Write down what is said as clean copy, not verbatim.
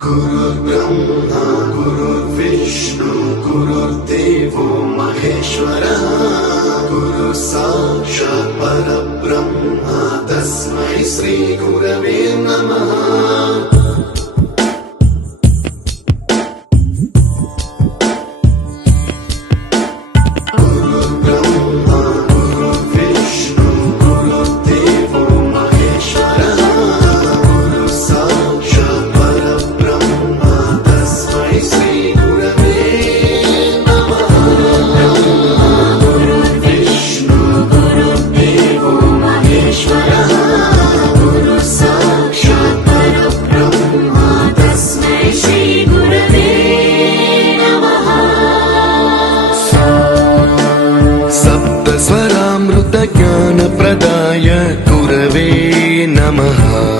गुरुर्ब्रह्मा गुरुर्विष्णु गुरुर्देवो महेश्वरः गुरु साक्षात् परब्रह्म तस्मै श्री गुरवे नमः। स्वरामृत ज्ञान प्रदाय गुरवे नमः।